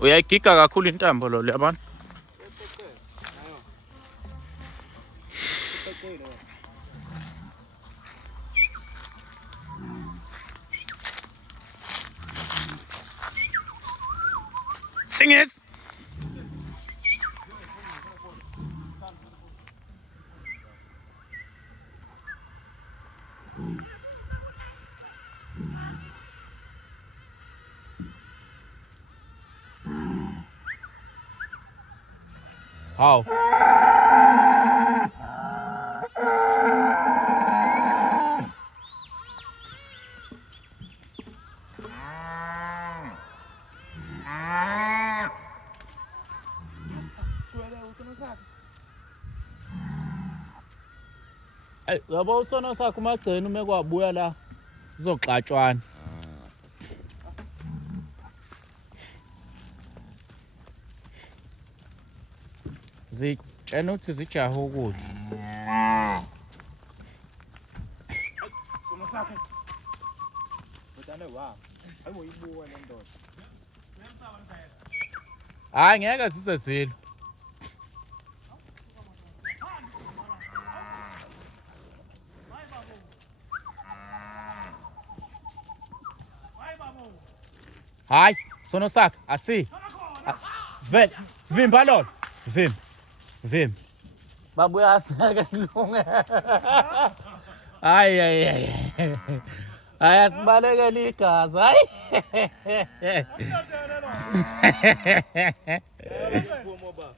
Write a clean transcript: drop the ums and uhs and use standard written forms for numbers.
Uyayigika kakhulu intambo lo yabona. Singis. How? Ay, yabo usona sakho magcina uma kwabuya la uzoxatshwana. Zitshena ukuthi zijahe ukudla. Sona sakho. Kodwa wa. Ayimoyibuka le ndoda. Hayi ngeke sisezilo. Hayi sono sakho asi. Vimba lo. Vim. Babuya asake lunge. Ay. Ay asibalekela igazi hayi. Moba.